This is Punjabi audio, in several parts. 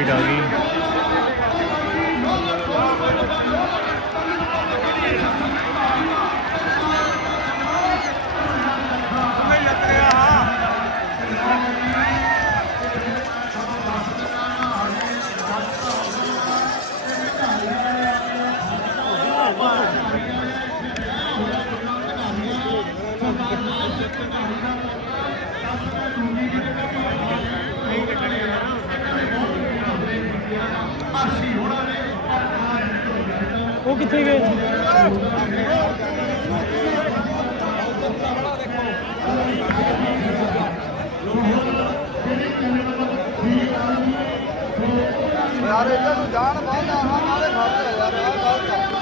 ਸ਼ੀਟ ਆ ਗਈ ਉਹ ਕਿੱਥੇ ਗਏ? ਯਾਰ ਇਹਨਾਂ ਨੂੰ ਜਾਣ ਬਹੁਤ ਆਹਾਂ ਨਾਲੇ ਖੜਦੇ ਯਾਰ ਆਹ ਗਲਤ ਆ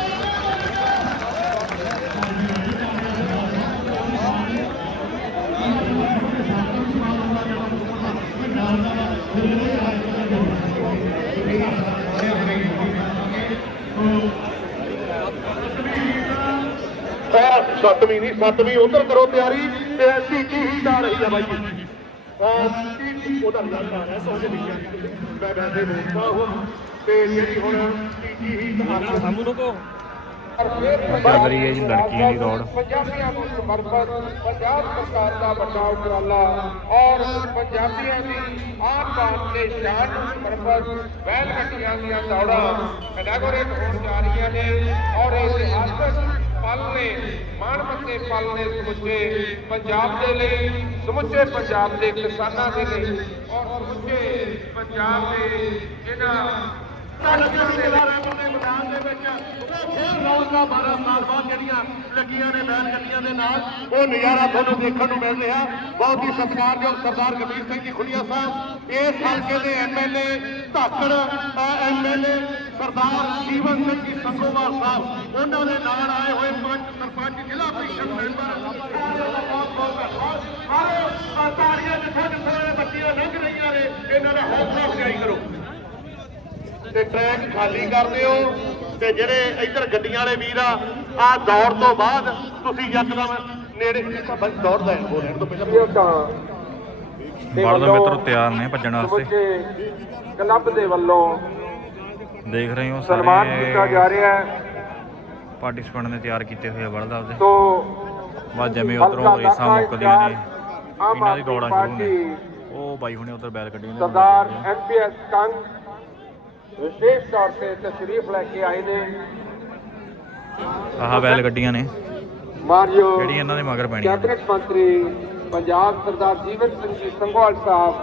ਔਰ ਸੱਤਵੀਂ ਨਹੀਂ ਸੱਤਵੀਂ ਉਧਰ ਕਰੋ ਤਿਆਰੀ। ਤੇ ਐਸੀ ਕੀ ਹੀ ਜਾ। ਰਹੀ ਹੈ ਬਾਈ ਉਹਦਾ ਲੱਗਦਾ ਹੈ ਸੋਚੇ ਨਹੀਂ ਮੈਂ ਵੈਸੇ ਬੋਲਦਾ ਹਾਂ ਤੇ ਜਿਹੜੀ ਹੁਣ ਤੀਜੀ ਹੀ ਸਾਹਮਣੇ ਰੁਕੋ। ਚੱਲ ਰਹੀ ਹੈ ਜੀ ਲੜਕੀਆਂ ਦੀ ਦੌੜ। ਪੰਜਾਬੀਆਂ ਨੂੰ ਸਮਰਪਿਤ ਪੰਜਾਬ ਸਰਕਾਰ ਦਾ ਵੱਡਾ ਉਪਰਾਲਾ। ਔਰ ਪੰਜਾਬੀਆਂ ਦੀ ਆਨ ਬਾਨ ਤੇ ਸ਼ਾਨ ਨੂੰ ਸਮਰਪਿਤ ਬੈਲ ਗੱਡੀਆਂ ਦੀਆਂ ਦੌੜਾਂ। ਇਨਾਗੋਰੇਟ ਹੋਣ ਜਾ ਰਹੀਆਂ ਨੇ। ਔਰ ਇਤਿਹਾਸਕ ਪਲ ਨੇ ਮਾਣਮੱਤੇ ਪਲ ਨੇ ਸਮੁੱਚੇ ਪੰਜਾਬ ਦੇ ਲਈ, ਸਮੁੱਚੇ ਪੰਜਾਬ ਦੇ ਕਿਸਾਨਾਂ ਦੇ ਲਈ ਔਰ ਸਮੁੱਚੇ ਪੰਜਾਬ ਦੇ ਇਹਨਾਂ ਸਾਡੀਆਂ ਜ਼ਿਲ੍ਹਾ ਦੇ ਮੈਦਾਨ ਦੇ ਵਿੱਚ। ਉਹ ਫੇਰ ਰੌਣਕਾਂ 12 ਸਾਲ ਬਾਅਦ ਜਿਹੜੀਆਂ ਲੱਗੀਆਂ ਨੇ ਬੈਲ ਗੱਡੀਆਂ ਦੇ ਨਾਲ, ਉਹ ਨਜ਼ਾਰਾ ਤੁਹਾਨੂੰ ਦੇਖਣ ਨੂੰ ਮਿਲ ਰਿਹਾ। ਬਹੁਤ ਹੀ ਸਤਿਕਾਰਯੋਗ ਸਰਦਾਰ ਗੰਭੀਰ ਸਿੰਘ ਜੀ ਖੁੱਲੀਆ ਸਾਹਿਬ ਇਸ ਹਲਕੇ ਦੇ ਐਮਐਲਏ ਧਾਕੜ ਐਮਐਲਏ ਸਰਦਾਰ ਜੀਵਨ ਸਿੰਘ ਜੀ ਸੰਗੋਵਾਲ ਸਾਹਿਬ। ਉਹਨਾਂ ਦੇ ਨਾਲ ਆਏ ਹੋਏ ਪੰਜ ਸਰਪੰਚ ਜ਼ਿਲ੍ਹਾ ਪ੍ਰੀਸ਼ਦ ਮੈਂਬਰ ਸਾਰਿਆਂ ਦਾ ਬਹੁਤ ਬਹੁਤ ਧੰਨਵਾਦ ਆਓ ਤਾੜੀਆਂ ਜਿੱਥੇ ਜਿੱਥੇ ਬੱਚੀਆਂ ਲੰਘ ਰਹੀਆਂ ਨੇ, ਇਹਨਾਂ ਦਾ ਹੌਸਲਾ ਅਫਜ਼ਾਈ ਕਰੋ। ਤੇ ਟਰੈਕ ਖਾਲੀ ਕਰ ਦਿਓ ਤੇ ਜਿਹੜੇ ਇੱਧਰ ਗੱਡੀਆਂ ਵਾਲੇ ਵੀਰ ਆ ਆ ਦੌੜ ਤੋਂ ਬਾਅਦ ਤੁਸੀਂ ਯਕਦਮ ਨੇੜੇ ਦੌੜ ਲੈਣ ਬੋਲਣ ਤੋਂ ਪਹਿਲਾਂ ਬਲਦ ਮਿੱਤਰ ਤਿਆਰ ਨੇ ਭੱਜਣ ਵਾਸਤੇ। ਕਲੱਬ ਦੇ ਵੱਲੋਂ ਦੇਖ ਰਹੇ ਹੋ ਸਨਮਾਨ ਕੀਤਾ ਜਾ ਸਾਰੇ ਰਿਹਾ ਹੈ। ਪਾਰਟਿਸਪੈਂਟ ਨੇ ਤਿਆਰ ਕੀਤੇ ਹੋਏ ਆ ਬਲਦ ਆਪਦੇ ਤੋਂ ਬਸ ਜਿਵੇਂ ਉਧਰੋਂ ਰੇਸਾਂ ਮੁੱਕਦੀਆਂ ਨੇ। ਇਹਨਾਂ ਦੀ ਦੌੜਾਂ ਸ਼ੁਰੂ ਨੇ। ਉਹ ਬਾਈ ਹੁਣੇ ਉਧਰ ਬੈਲ ਗੱਡੀ ਨੇ। ਸਰਦਾਰ ਐਨਪੀਐਸ ਕੰਗ ਵਿਸ਼ੇਸ਼ ਤੌਰ ਤੇ ਤਸ਼ਰੀਫ ਲੈ ਕੇ ਆਏ ਨੇ। ਆਹ ਬੈਲ ਗੱਡੀਆਂ ਨੇ। ਮਾਰਿਓ ਜਿਹੜੀ ਇਹਨਾਂ ਦੇ ਮਗਰ ਪੈਣੀਆਂ ਨੇ। ਕੈਬਨਿਟ ਮੰਤਰੀ ਪੰਜਾਬ ਸਰਦਾਰ ਜੀਵਨ ਸਿੰਘ ਜੀ ਸੰਘਵਾਲ ਸਾਹਿਬ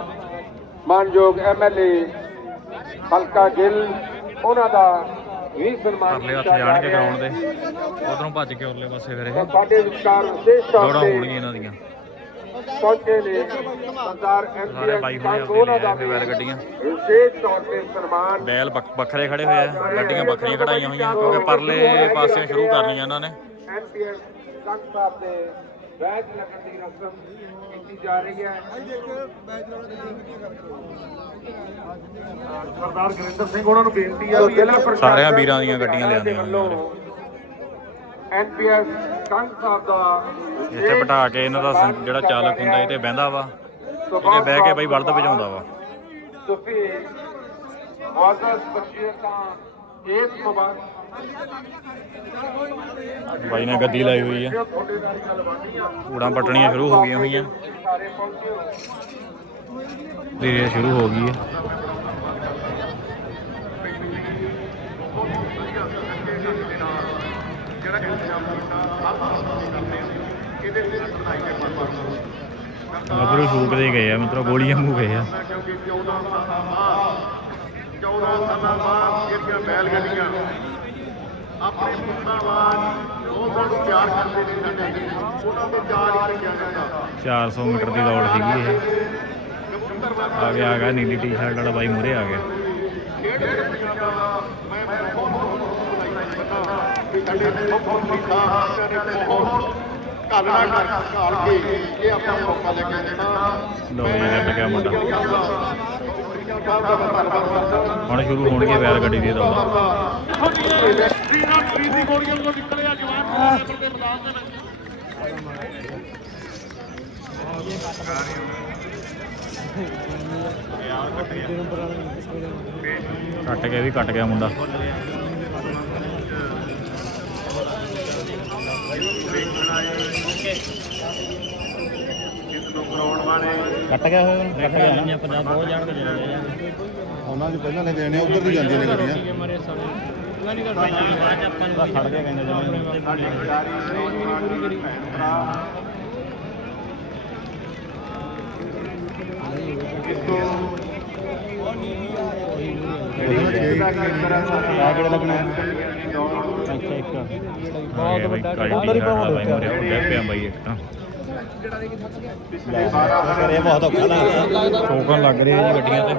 ਮਾਨਯੋਗ ਐਮਐਲਏ ਹਲਕਾ ਗਿੱਲ ਉਹਨਾਂ ਦਾ ਵੀ ਸਨਮਾਨ ਪਰਲੇ ਹੱਥ ਕੀਤਾ ਜਾਣ ਕੇ ਜਾ ਰਿਹਾ ਗਰਾਊਂਡ ਦੇ। ਹੈ। ਉਧਰੋਂ ਭੱਜ ਕੇ ਉਰਲੇ ਪਾਸੇ ਫਿਰ ਇਹ। ਸਾਡੇ ਵਿਚਕਾਰ ਵਿਸ਼ੇਸ਼ ਤੌਰ ਦੌੜਾਂ ਤੇ ਹੋਣਗੀਆਂ ਇਹਨਾਂ ਦੀਆਂ। ਪਹੁੰਚੇ ਨੇ ਸਰਦਾਰ ਸਾਰੇ ਬਾਈ ਆਪਦੇ ਉਹਨਾਂ ਲੈ ਆਏ ਹੋਏ ਬੈਲ ਗੱਡੀਆਂ। ਵਿਸ਼ੇਸ਼ ਤੌਰ ਤੇ ਸਨਮਾਨ ਬੈਲ ਵੱਖ- ਵੱਖਰੇ ਖੜੇ ਹੋਏ ਆ ਗੱਡੀਆਂ ਵੱਖਰੀਆਂ ਕਢਾਈਆਂ ਹੋਈਆਂ ਕਿਉਂਕਿ ਪਰਲੇ ਪਾਸੇ ਸ਼ੁਰੂ ਕਰਨੀਆਂ ਇਹਨਾਂ ਨੇ। ਐਨਪੀਐਸ ਕੰਗ ਸਾਹਿਬ ਦੇ ਬੈਚ ਲੱਗਣ ਦੀ ਰਸਮ ਕੀਤੀ ਜਾ ਰਹੀ ਹੈ। ਸਰਦਾਰ ਗੁਰਿੰਦਰ ਸਿੰਘ ਉਹਨਾਂ ਨੂੰ ਬੇਨਤੀ ਹੈ ਵੀ ਜ਼ਿਲ੍ਹਾ ਪ੍ਰਸ਼ਾਸਨ ਸਾਰਿਆਂ ਵੀਰਾਂ ਦੀਆਂ ਗੱਡੀਆਂ ਲਿਆਂਦੀਆਂ ਹੋਈਆਂ ਨੇ। ਐਨਪੀਐਸ ਕੰਗ ਸਾਹਿਬ ਦਾ ਇੱਥੇ ਬਿਠਾ ਕੇ ਇਹਨਾਂ ਦਾ ਜਿਹੜਾ ਚਾਲਕ ਹੁੰਦਾ ਇਹ ਤੇ ਬਹਿੰਦਾ ਵਾ। ਇਹ ਤੇ ਬਹਿ ਕੇ ਬਈ ਬਲਦ ਭਜਾਉਂਦਾ ਵਾ। ਤੁਸੀਂ ਮੁਆਜ਼ਜ਼ ਬਖਸ਼ੀਅਤਾਂ ਇਸ ਮੁਬਾਰਕ ਬਾਈ ਨੇ ਗੱਡੀ ਲਾਈ ਹੋਈ ਆ। ਆ। ਊੜਾਂ ਪਟਣੀਆਂ ਸ਼ੁਰੂ ਹੋ ਗਈਆਂ ਹੋਈਆਂ। ਸਾਰੇ ਪਹੁੰਚੇ ਹੋ। ਧੀਰੇ ਸ਼ੁਰੂ ਹੋ ਗਈ ਹੈ ਗੱਭਰੂ ਸ਼ੂਕ ਦੇ ਗਏ ਆ ਮਤਲਬ ਗੋਲੀਆਂ ਮੂੰਹ ਗਏ ਆ। ਕਿਉਂਕਿ 14 ਸਾਲਾਂ ਬਾਅਦ 14 ਸਾਲਾਂ ਬਾਅਦ ਜਿਹੜੀਆਂ ਬੈਲ ਗੱਡੀਆਂ ਆਪਣੇ ਪੁੱਤਾਂ ਵਾਂਗ ਉਹਨਾਂ ਨੂੰ ਪਿਆਰ ਕਰਦੇ ਨੇ ਸਾਡੇ ਉਹਨਾਂ ਦੇ ਚਾਰ ਹੀ ਜਾਂਦਾ 400 ਮੀਟਰ ਦੀ ਦੌੜ ਸੀਗੀ ਇਹ। ਆ ਗਿਆ ਆ ਗਿਆ ਨੀਲੀ ਟੀ-ਸ਼ਰਟ ਵਾਲਾ ਬਾਈ ਮੂਰੇ ਆ ਗਿਆ ਖੇਡ ਦੇ ਪੰਜਾਬਾ ਮੈਂ ਬਹੁਤ ਬਹੁਤ ਬਤਾ ਬਹੁਤ ਮਿੱਠਾ ਨੇ ਬਹੁਤ ਕਾਲਣਾ ਕਰ ਕਾਲ ਕੇ ਇਹ ਆਪਣਾ ਮੌਕਾ ਲੈ ਕੇ ਦੇਣਾ ਲਓ ਜੀ ਲੱਗ ਗਿਆ ਮੁੰਡਾ। ਹੁਣ ਸ਼ੁਰੂ ਹੋਣਗੇ ਬੈਲ ਗੱਡੀ ਦੀ ਦੌੜ। ਦੀ ਗੋਲੀਆਂ ਤੋਂ ਨਿਕਲਿਆ ਜਵਾਨ ਨੰਬਰ ਦੇ ਮੈਦਾਨ ਦੇ ਵਿੱਚ ਕੱਟ ਗਿਆ ਵੀ, ਕੱਟ ਗਿਆ ਮੁੰਡਾ। ਕੱਟ ਗਿਆ ਹੋਇਆ? ਕੱਟ ਗਿਆ ਨਾ? ਪੰਜਾਬ ਬਹੁਤ ਜਾਣ ਕੇ ਉਹਨਾਂ ਦੀ ਪਹਿਲਾਂ ਲੈ ਦੇਣੇ ਉਧਰ ਦੀ ਜਾਂਦੀਆਂ ਨੇ ਗੱਡੀਆਂ। ਖੜ ਗਿਆ ਕਹਿੰਦੇ ਆ ਕਿਹੜਾ ਲੱਗਣਾ? ਅੱਛਾ ਇੱਕ ਬਹੁਤ ਵੱਡਾ ਕਾਲੀ ਬਾਈ ਮਰਿਆ ਉਹ ਡੈ ਪਿਆ ਬਾਈ ਇੱਕ ਤਾਂ। ਇਹ ਬਹੁਤ ਔਖਾ ਲੱਗਦਾ। ਟੋਕਨ ਲੱਗ ਰਹੇ ਜੀ ਗੱਡੀਆਂ ਤੇ।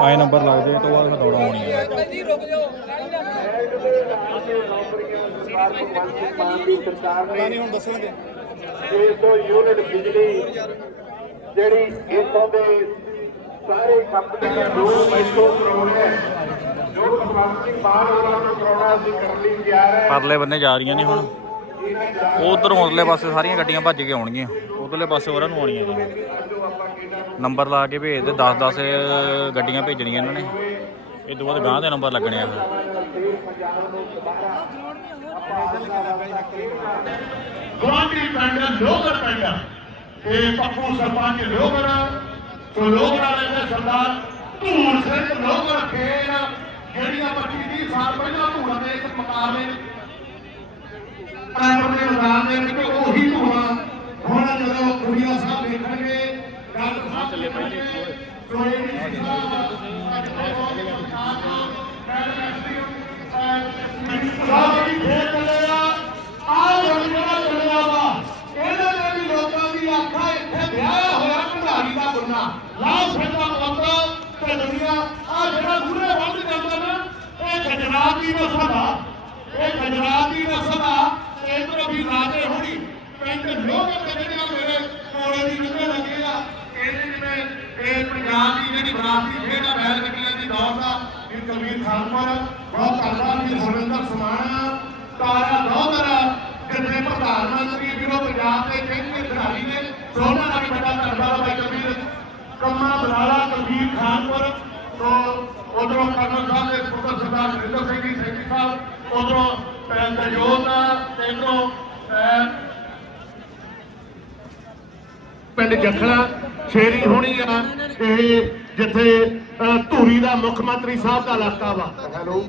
ਆਏ ਨੰਬਰ ਲੱਗਦੇ ਤੋਂ ਬਾਅਦ ਖਤੌੜਾ ਹੋਣੀ ਹੈ। ਨਹੀਂ ਹੁਣ ਦੱਸਣਗੇ। 600 ਯੂਨਿਟ ਬਿਜਲੀ ਜਿਹੜੀ ਇਥੋਂ ਦੇ ਸਾਰੇ ਕੰਪਨੀਆਂ ਨੂੰ ਮੈਸੋ ਕਰਾਉਣੀ ਹੈ ਜੋ ਭਗਵੰਤ ਸਿੰਘ ਮਾਨ ਹੋਰਾਂ ਨੂੰ ਕਰਾਉਣਾ ਅਸੀਂ ਕਰਨ ਲਈ ਤਿਆਰ ਹੈ ਪਰਲੇ ਬੰਨੇ ਜਾ ਰਹੀਆਂ ਨੇ ਹੁਣ। ਉਧਰੋਂ ਉਰਲੇ ਪਾਸੇ ਸਾਰੀਆਂ ਗੱਡੀਆਂ ਭੱਜ ਕੇ ਆਉਣਗੀਆਂ। ਉਧਰਲੇ ਪਾਸੇ ਉਹਨਾਂ ਨੂੰ ਆਉਣੀਆਂ ਨੇ। ਨੰਬਰ ਲਾ ਕੇ ਭੇਜ ਦੇ 10 10 ਗੱਡੀਆਂ ਭੇਜਣੀਆਂ ਇਹਨਾਂ ਨੇ। ਇਹ ਤੋਂ ਬਾਅਦ ਗਾਂ ਦੇ ਨੰਬਰ ਲੱਗਣੇ ਆ ਗੁਆਂਢੀ ਪਿੰਡ ਲੋਗਰ ਪਿੰਡ ਤੇ ਪੱਪੂ ਸਰਪੰਚ ਲੋਗਰ ਸੋ ਲੋਗਰ ਵਾਲੇ ਦੇ ਸਰਦਾਰ ਧੂੜ ਸਿੰਘ ਲੋਗਰ ਫੇਰ ਜਿਹੜੀਆਂ 25 30 ਸਾਲ ਪਹਿਲਾਂ ਧੂੜਾਂ ਦੇ ਇੱਕ ਮੁਕਾਬਲੇ ਪ੍ਰਾਇਮਰ ਦੇ ਮੈਦਾਨ ਦੇ ਵਿੱਚ ਉਹੀ ਧੂੜਾਂ ਹੁਣ ਜਦੋਂ ਕੁੜੀਆਂ ਸਾਹਿਬ ਦੇਖਣਗੇ ਗੱਲ ਸਾਹਿਬ ਚੱਲੇ ਪਹਿਲੇ ਇਹ ਵੀ ਸਾਹਿਬ ਵੀ ਫੇਰ ਚੱਲੇ। ਪੁੱਤਰ ਦੁਨੀਆ ਆ ਜਿਹੜਾ ਮੂਹਰੇ ਵੱਧ ਜਾਂਦਾ ਨਾ, ਇਹ ਗੁਜਰਾਤ ਦੀ ਇਹ ਗੁਜਰਾਤ ਦੀ ਨਸਲ ਵੀ ਰਾਜੇ ਹੋਣੀ, ਪਿੰਡ ਲੋਕ ਤੇ ਮੇਰੇ ਕੋਲੇ ਦੀ ਕਿਤੇ ਲੱਗੇ ਆ। ਇਹਦੇ ਜਿਵੇਂ ਇਹ ਪੰਜਾਬ ਦੀ ਜਿਹੜੀ ਵਿਰਾਸਤੀ ਖੇਡ ਆ, ਬੈਲ ਗੱਡੀਆਂ ਦੀ ਦੌੜ ਦਾ ਇਹ ਕਬੀਰ ਖਾਨਪੁਰ, ਬਹੁਤ ਧੰਨਵਾਦ ਵੀ ਸੁਰਿੰਦਰ ਸਮਾਣਾ, ਤਾਰਾ ਦੌਦਰ ਜਿੱਥੇ ਪ੍ਰਧਾਨ ਮੰਤਰੀ ਵੀਰੋ ਪੰਜਾਬ ਦੇ ਕਹਿੰਦੇ ਖਿਡਾਰੀ ਨੇ, ਦੋਨਾਂ ਦਾ ਵੀ ਵੱਡਾ ਧੰਨਵਾਦ ਬਾਈ ਕੰਮਾ ਬਲਾਲਾ ਕਬੀਰ ਖਾਨਪੁਰ ਤੋਂ ਉਧਰੋਂ ਕਰਨਲ ਸਾਹਿਬ ਦੇ ਪੁੱਤਰ ਸਰਦਾਰ ਨਰਿੰਦਰ ਸਿੰਘ ਜੀ ਸੈਕਟਰੀ ਸਾਹਿਬ, ਉਧਰੋਂ ਤਜੋਤ ਤੇ ਇਧਰੋਂ ਪਿੰਡ ਜਖੜਾ, ਸ਼ੇਰੀ ਹੋਣੀ ਆ ਇਹ ਜਿੱਥੇ ਧੂਰੀ ਦਾ ਮੁੱਖ ਮੰਤਰੀ ਸਾਹਿਬ ਦਾ ਇਲਾਕਾ ਵਾ। ਹੈਲੋ।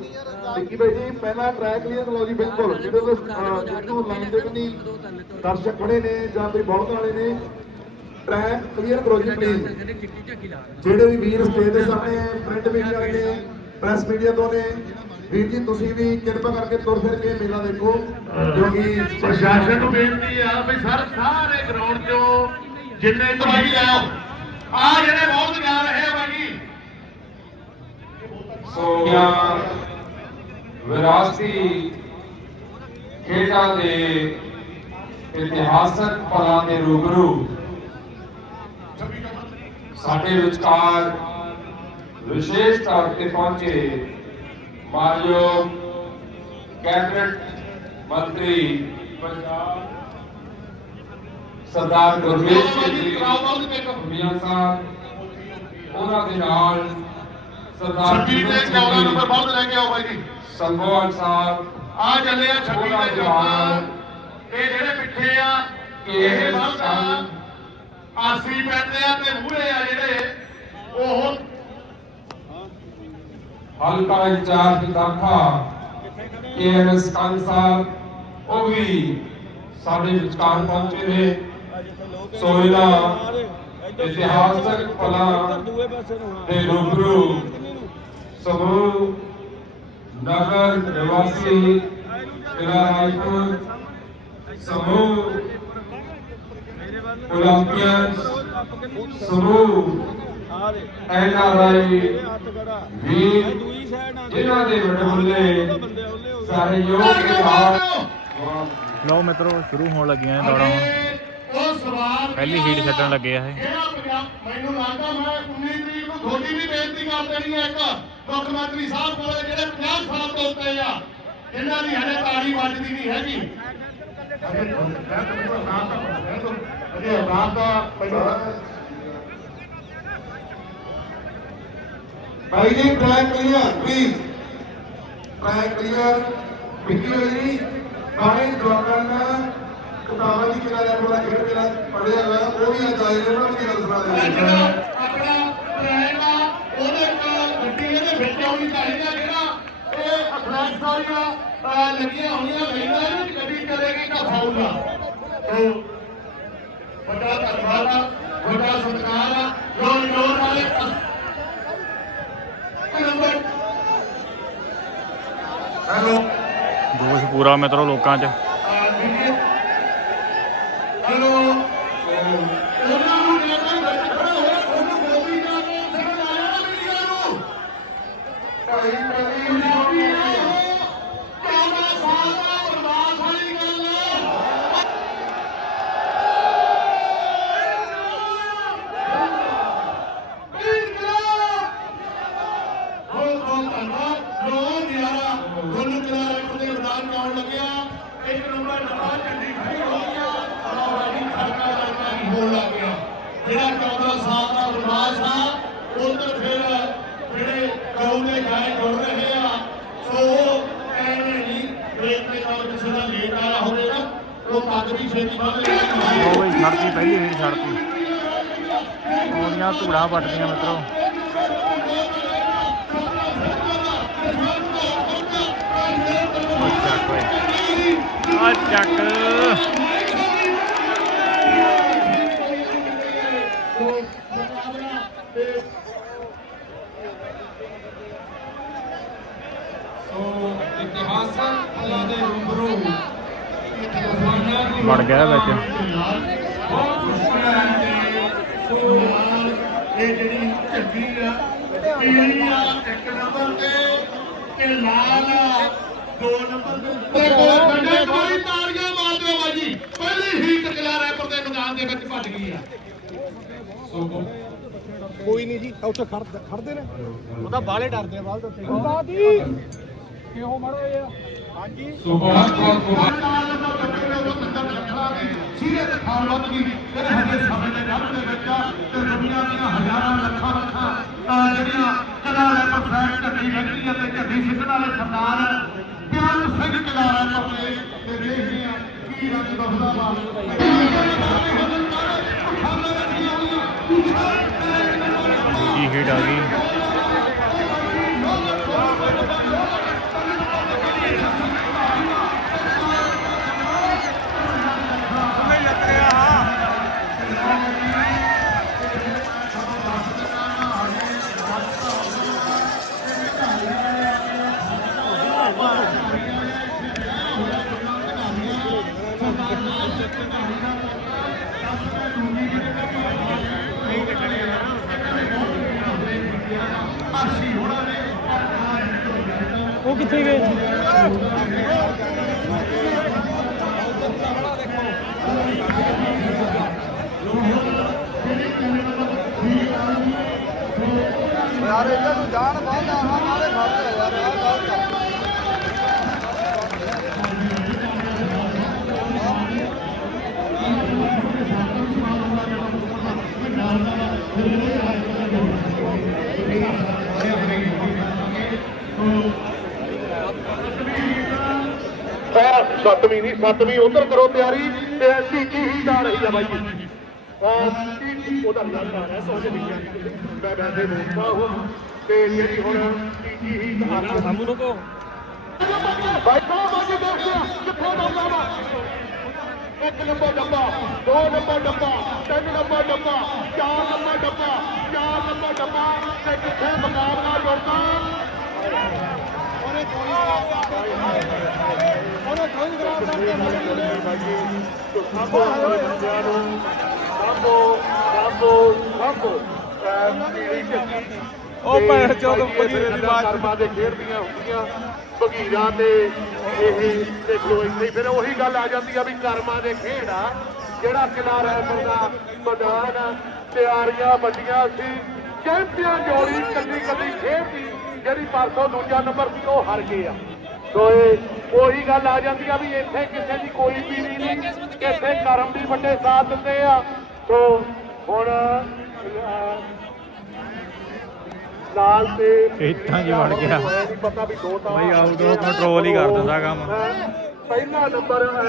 ਵਿੱਕੀ ਭਾਈ ਜੀ, ਪਹਿਲਾਂ ਟਰੈਕ ਕਲੀਅਰ ਕਰੋ ਜੀ, ਬਿਲਕੁਲ। ਜਿਹੜੇ ਉਹ ਲਾਈਨ ਦੇ ਵੀ ਨਹੀਂ। ਦਰਸ਼ਕ ਖੜੇ ਨੇ ਜਾਂ ਕੋਈ ਬਹੁਤ ਵਾਲੇ ਨੇ। ਟਰੈਕ ਕਲੀਅਰ ਕਰੋ ਜੀ ਪਲੀਜ਼ ਜਿਹੜੇ ਵੀ ਵੀਰ ਸਟੇਜ ਦੇ ਸਾਹਮਣੇ ਪ੍ਰਿੰਟ ਮੀਡੀਆ ਨੇ ਪ੍ਰੈਸ ਮੀਡੀਆ ਤੋਂ ਨੇ ਵੀਰ ਜੀ ਤੁਸੀਂ ਵੀ ਕਿਰਪਾ ਕਰਕੇ ਤੁਰ ਫਿਰ ਕੇ ਮੇਲਾ ਦੇਖੋ ਕਿਉਂਕਿ ਪ੍ਰਸ਼ਾਸਨ ਨੂੰ ਬੇਨਤੀ ਆ ਵੀ ਸਰ ਸਾਰੇ ਗਰਾਊਂਡ ਚੋਂ ਜਿੰਨੇ ਤੋਂ ਬਾਈ ਆਓ ਆ ਜਿਹੜੇ ਬਹੁਤ ਜਾ ਰਹੇ ਆ ਬਾਈ। ਸੋਨੀਆ ਵਿਰਾਸਤੀ ਖੇਡਾਂ ਦੇ ਇਤਿਹਾਸਕ ਪਲਾਂ ਦੇ ਰੂਬਰੂ ਸਾਡੇ ਵਿਚਕਾਰ ਵਿਸ਼ੇਸ਼ ਤੌਰ ਤੇ ਪਹੁੰਚੇ ਮਾਨਯੋਗ ਕੈਬਨਿਟ ਮੰਤਰੀ ਪੰਜਾਬ ਸਰਦਾਰ ਗੁਰਮੇਸ਼ ਸਿੰਘ ਜੀ ਮੀਆਂ ਸਾਹਿਬ ਉਹਨਾਂ ਦੇ ਨਾਲ ਸਰਦਾਰ ਛੱਬੀ ਤੇ 14 ਨੰਬਰ ਬਹੁਤ ਲੈ ਕੇ ਆਓ ਬਾਈ ਜੀ। ਸੰਗੋਵਾਲ ਸਾਹਿਬ ਆ ਚੱਲੇ ਆ 26 ਉਹਨਾਂ ਤੇ ਦੇ 14 ਨਾਲ ਇਹ ਜਿਹੜੇ ਪਿੱਛੇ ਆ ਇਹ ਬਹੁਤ ਆਸੀ ਪੈਂਦੇ ਆ ਤੇ ਮੂਹਰੇ ਆ ਜਿਹੜੇ ਉਹ ਹਲਕਾ ਇੰਚਾਰਜ ਦਾਖਾ ਕੇਐਨਐਸ ਖਾਨ ਉਹ ਵੀ ਸਾਡੇ ਵਿਚਕਾਰ ਪਹੁੰਚੇ ਨੇ। ਸੋ ਇਹਨਾਂ ਇਤਿਹਾਸਕ ਪਲਾਂ ਦੇ ਰੂਬਰੂ ਸਮੂਹ ਨਗਰ ਨਿਵਾਸੀ ਸਮੂਹ ਓਲੰਪੀਅਨਸ ਸਮੂਹ ਐਨਆਰਆਈ ਵੀਰ ਜਿਨ੍ਹਾਂ ਦੇ ਵਡਮੁੱਲੇ ਸਹਿਯੋਗ ਦੇ ਨਾਲ ਲਓ ਮਿੱਤਰੋ ਸ਼ੁਰੂ ਹੋਣ ਲੱਗੀਆਂ ਨੇ ਦੌੜਾਂ। ਹੁਣ ਉਹ ਸਵਾਲ ਪਹਿਲੀ ਹੀਟ ਛੱਡਣ ਲੱਗੇ ਆ ਇਹ। ਮੈਨੂੰ ਲੱਗਦਾ ਮੈਂ 19 ਤਰੀਕ ਨੂੰ ਤੁਹਾਡੀ ਵੀ ਬੇਨਤੀ ਕਰ ਦੇਣੀ ਹੈ ਇੱਕ। ਮੁੱਖ ਮੰਤਰੀ ਸਾਹਿਬ ਕੋਲੇ ਜਿਹੜੇ 50 ਸਾਲ ਤੋਂ ਉੱਤੇ ਆ ਇਹਨਾਂ ਦੀ ਹਲੇ ਤਾੜੀ ਵੱਜਦੀ ਨਹੀਂ ਹੈਗੀ। ਅਰੇ ਮੈਂ ਤਾਂ ਭਾਈ ਜੀ track clear please track clear Vicky ji ਬਾਰੇ ਜਵਾਕਾਂ ਨਾਲ ਕਿਤਾਬਾਂ ਦੀ ਕਿਹੜਾ ਕੋਲ ਖੇਡ ਕੇ ਪੜਿਆ ਹੋਇਆ, ਉਹ ਵੀ ਅੱਜ ਆਏ ਨੇ, ਉਹਨਾਂ ਦੀ ਗੱਲ ਸੁਣਾ ਜਿਹੜਾ ਆਪਣਾ ਟ੍ਰੇਨ ਉਹਦੇ ਇੱਕ ਗੱਡੀ ਇਹਦੇ ਵਿੱਚ ਆਉਣੀ ਚਾਹੀਦੀ ਜਿਹੜਾ ਇਹ ਅਖਲਾਕ ਸਾਰੀਆਂ ਲੱਗੀਆਂ ਹੋਈਆਂ ਰਹਿੰਦਾ ਇਹਦੇ ਵਿੱਚ ਗੱਡੀ ਚਲੇਗੀ ਤਾਂ ਫਾਉਲ ਆ ਸੋ ਵੱਡਾ ਧੰਨਵਾਦ ਆ ਵੱਡਾ ਸਤਿਕਾਰ ਆ ਜੋ ਲੋੜ ਵਾਲੇ ਨੰਬਰ ਹੈਲੋ ਜੋਸ਼ ਪੂਰਾ ਮਿੱਤਰੋ ਲੋਕਾਂ 'ਚ ਹੈਲੋ ਉਹਨਾਂ ਨੂੰ ਜੇ ਕੋਈ ਵਿੱਚ ਖੜਾ ਹੋਇਆ ਉਹਨੂੰ ਗੋਪੀ ਦਾ ਨਾਮ ਸਮਝ ਆਇਆ ਨਾ ਵੀਡੀਓ ਨੂੰ ਭਾਈ ਮੇਰੀ ਪੰਜਾਬੀ ਨਾ ਹੋ ਕਿਆਵਾ ਸਾਲ ਦਾ ਬਰਬਾਦ ਵਾਲੀ ਗੱਲ ਹੈ ਬਹੁਤ ਬਹੁਤ ਧੰਨਵਾਦ ਲੋ ਨਿਆਰਾ ਤੁਹਾਨੂੰ ਕਿਲਾ ਰੈਕੋਰਡ ਦੇ ਮੈਦਾਨ ਚ ਆਉਣ ਲੱਗਿਆ ਇੱਕ ਨੰਬਰ ਨਵਾਂ ਝੰਡੀ ਖੜੀ ਹੋ ਗਿਆ ਆਵਾਜ਼ੀ ਖੜਕਾ ਲੱਗਦਾ ਹੀ ਹੋਣ ਲੱਗ ਗਿਆ ਜਿਹੜਾ 14 ਸਾਲ ਦਾ ਬਨਵਾਸ ਆ ਉਧਰ ਫਿਰ ਜਿਹੜੇ ਗਊ ਦੇ ਗਾਏ ਜੁੜ ਰਹੇ ਆ ਸੋ ਐਵੇਂ ਨਹੀਂ ਰੇਤ ਦੇ ਨਾਲ ਕਿਸੇ ਦਾ ਲੇਟ ਆਇਆ ਹੋਵੇ ਨਾ ਉਹ ਵੀ ਉਹ ਬਈ ਛੜਤੀ ਪਹਿਲੀ ਹੀਟ ਛੜਤੀ ਉਹਦੀਆਂ ਧੂੜਾਂ ਪੱਟਦੀਆਂ ਮਿੱਤਰੋ। ਚੱਕ ਓਏ ਆ ਚੱਕ। ਸੋ ਇਤਿਹਾਸਕ ਅੱਲਾ ਦੇ ਰੂਬਰੂ ਵੜ ਗਿਆ ਵਿੱਚ। ਬਹੁਤ ਖੁਸ਼ੀਆਂ ਹੈ ਸੋ ਇਹ ਜਿਹੜੀ ਝੱਗੀ ਆ ਪੀਲੀ ਆ ਇੱਕ ਨੰਬਰ ਤੇ ਤੇ ਲਾਲ ਆ ਦੋ ਨੰਬਰ ਤੇ ਕੋਲ ਬੰਦੇ ਕੋਈ ਤਾੜੀਆਂ ਮਾਰ ਦਿਓ ਬਾਜੀ ਪਹਿਲੀ ਹੀਟ ਕਿਲਾ ਰੈਪਰ ਦੇ ਮੈਦਾਨ ਦੇ ਵਿੱਚ ਭੱਜ ਗਈ ਆ ਸੋ ਕੋਈ ਨਹੀਂ ਜੀ ਉੱਥੇ ਖੜ ਖੜਦੇ ਨੇ। ਉਹਦਾ ਬਾਲੇ ਡਰਦੇ ਆ ਬਾਲ ਤੋਂ ਦਾਦੀ ਕਿਉਂ ਮੜੋ ਇਹ ਸੋ ਬਹੁਤ ਬਹੁਤ ਸੀਰੇ ਤੇ ਖਾਣ ਲੱਗ ਗਈ ਤੇ ਹਜੇ ਸਮੇਂ ਦੇ ਰੱਬ ਦੇ ਵਿੱਚ ਆ ਤੇ ਦੁਨੀਆ ਦੀਆਂ ਹਜ਼ਾਰਾਂ ਲੱਖਾਂ ਲੱਖਾਂ ਜਿਹੜੀਆਂ ਕਲਾ ਰੈਪਰ ਫੈਨ ਢੱਡੀ ਲੱਗਦੀ ਆ ਤੇ ਢੱਡੀ ਸਿੱਧਣ ਵਾਲੇ ਸਰਦਾਰ ਪਿਆਰ ਸਿੰਘ ਕਲਾ ਰੈਪਰ ਦੇ ਤੇ ਦੇਖਦੇ ਆ ਕੀ ਰੰਗ ਦੱਸਦਾ ਵਾ ਦੂਜੀ ਹੀਟ ਆ ਗਈ? ਯਾਰ, ਇਹਨਾਂ ਨੂੰ ਜਾਣ ਬਾਹਰ ਆਣਾ ਨਾਲੇ ਖੜਦੇ ਯਾਰ ਆਹ ਗੱਲ ਕਰ ਸੱਤਵੀਂ ਨਹੀਂ, ਸੱਤਵੀਂ, ਉਧਰ ਕਰੋ ਤਿਆਰੀ, ਤੇ ਤੀਜੀ ਹੀ ਜਾ ਰਹੀ ਆ ਬਾਈ ਉਹਦਾ ਨਾਮ ਆ ਰਿਹਾ ਸੋਚ ਵੀ ਮੈਂ ਵੈਸੇ ਬੋਲਦਾ ਉਹ ਤੇ ਜਿਹੜੀ ਹੁਣ ਤੀਜੀ ਹੀ ਆ ਰਹੀ ਸਾਹਮਣੇ ਕੋ ਬਾਈ ਕੋ ਬਾਜੀ ਦੇਖ ਲਿਆ ਕਿੱਥੇ ਜਾਂਦਾ ਵਾ ਇੱਕ ਨੰਬਰ ਡੱਬਾ ਦੋ ਨੰਬਰ ਡੱਬਾ ਤਿੰਨ ਨੰਬਰ ਡੱਬਾ ਚਾਰ ਨੰਬਰ ਡੱਬਾ ਚਾਰ ਨੰਬਰ ਡੱਬਾ ਤੇ ਕਿੱਥੇ ਮੁਕਾਬਲਾ ਜੁੜਦਾ ਉਹਨੇ ਕੋਈ ਖਰਾਬ ਕਰਕੇ ਸਾਬੋ ਬੰਦਿਆਂ ਨੂੰ ਉਹ ਭੈਣ ਚੋਦ ਦੀ ਦੇ ਹੁੰਦੀਆਂ ਬਗੀਰਾ ਤੇ ਇਹ ਦੇਖ ਲਓ ਇੱਥੇ ਹੀ ਫਿਰ ਉਹੀ ਗੱਲ ਆ ਜਾਂਦੀ ਆ ਵੀ ਕਰਮਾਂ ਦੇ ਖੇਡ ਆ ਜਿਹੜਾ ਕਿਲਾ ਰੈਪਰ ਦਾ ਮੈਦਾਨ ਆ ਤਿਆਰੀਆਂ ਵੱਡੀਆਂ ਸੀ ਚੈਂਪੀਅਨ ਜੋੜੀ ਕੱਲੀ ਕੱਲੀ ਖੇਡਦੀ ਜਿਹੜੀ ਪਰਸੋਂ ਦੂਜਾ ਨੰਬਰ ਸੀ ਉਹ ਹਾਰ ਗਏ ਆ। ਸੋ ਇਹ ਉਹੀ ਗੱਲ ਆ ਜਾਂਦੀ ਆ ਵੀ ਇੱਥੇ ਕਿਸੇ ਦੀ ਕੋਈ ਪੀੜੀ ਨਹੀਂ ਇੱਥੇ ਕਰਮ ਵੀ ਵੱਡੇ ਸਾਥ ਦਿੰਦੇ ਆ ਸੋ ਹੁਣ ਲਾਲ ਤੇ 'ਚ ਹੀ ਵੜ ਗਿਆ। ਹੋਇਆ ਨੀ ਪਤਾ ਵੀ ਦੋ ਤਾਂ ਬਈ ਆਊਟਡੋਰ ਕੰਟਰੋਲ ਹੀ ਕਰ ਦਿੰਦਾ ਕੰਮ। ਪਹਿਲਾ ਨੰਬਰ ਮੈਂ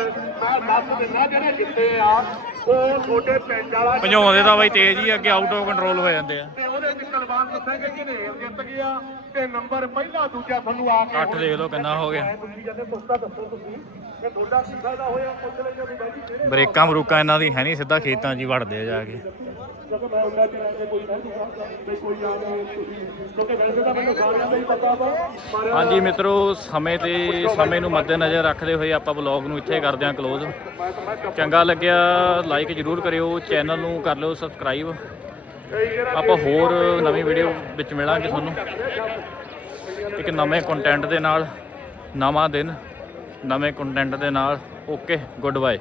ਦੱਸ ਦਿੰਦਾ ਜਿਹੜੇ ਜਿੱਤੇ ਆ ਉਹ ਤੁਹਾਡੇ ਪਿੰਡ ਵਾਲਾ ਭਜਾਉਂਦੇ ਤਾਂ ਬਈ ਤੇਜ਼ ਹੀ ਅੱਗੇ ਆਊਟ ਆਫ ਕੰਟਰੋਲ ਹੋ ਜਾਂਦੇ ਆ। ਤੇ ਉਹਦੇ ਵਿੱਚ ਕਲਵਾਨ ਦੱਸਾਂਗੇ ਕਿ ਨੇਲ ਜਿੱਤ ਗਿਆ ਤੇ ਨੰਬਰ ਪਹਿਲਾ ਦੂਜਾ ਤੁਹਾਨੂੰ ਆ ਕੇ ਕੱਟ ਦੇਖ ਲਓ ਕਿੰਨਾ ਹੋ ਗਿਆ। ਤੁਸੀਂ ਜਾਂਦੇ ਪੁੱਛਤਾ ਦੱਸੋ ਤੁਸੀਂ ਕਿ ਤੁਹਾਡਾ ਕੀ ਫਾਇਦਾ ਹੋਇਆ ਪੁੱਛ ਲੈ ਜੀ ਬਾਈ ਜੀ ਕਿਹੜੇ ਬ੍ਰੇਕਾਂ ਬਰੂਕਾਂ ਇਹਨਾਂ ਦੀ ਹੈ ਨਹੀਂ ਸਿੱਧਾ ਖੇਤਾਂ 'ਚ ਹੀ ਵੜਦੇ ਆ ਜਾ ਕੇ। ਮੈਂ ਉਹਨਾਂ ਚ ਰਹਿ ਕੋਈ ਨਹੀਂ ਸਕਦਾ ਵੀ ਕੋਈ ਆ ਤੁਸੀਂ ਕਿਉਂਕਿ ਵੈਸੇ ਤਾਂ ਮੈਨੂੰ ਸਾਰਿਆਂ ਦਾ ਹੀ ਪਤਾ ਵਾ, ਪਰ ਹਾਂਜੀ ਮਿੱਤਰੋ, ਸਮੇਂ ਤੇ ਸਮੇਂ ਨੂੰ ਮੱਦੇਨਜ਼ਰ ਰੱਖਦੇ ਹੋਏ ਆਪਾਂ ਵਲੌਗ ਨੂੰ ਇੱਥੇ ਕਰਦੇ ਹਾਂ ਕਲੋਜ਼ ਚੰਗਾ ਲੱਗਿਆ ਲਾਈਕ ਜਰੂਰ ਕਰਿਓ ਚੈਨਲ ਨੂੰ ਕਰ ਲਿਓ ਸਬਸਕ੍ਰਾਈਬ ਆਪਾਂ ਹੋਰ ਨਵੀਂ ਵੀਡੀਓ ਵਿੱਚ ਮਿਲਾਂਗੇ ਤੁਹਾਨੂੰ। ਇੱਕ ਨਵੇਂ ਕੰਟੈਂਟ ਦੇ ਨਾਲ, ਨਵਾਂ ਦਿਨ, ਨਵੇਂ ਕੰਟੈਂਟ ਦੇ ਨਾਲ। Okay good bye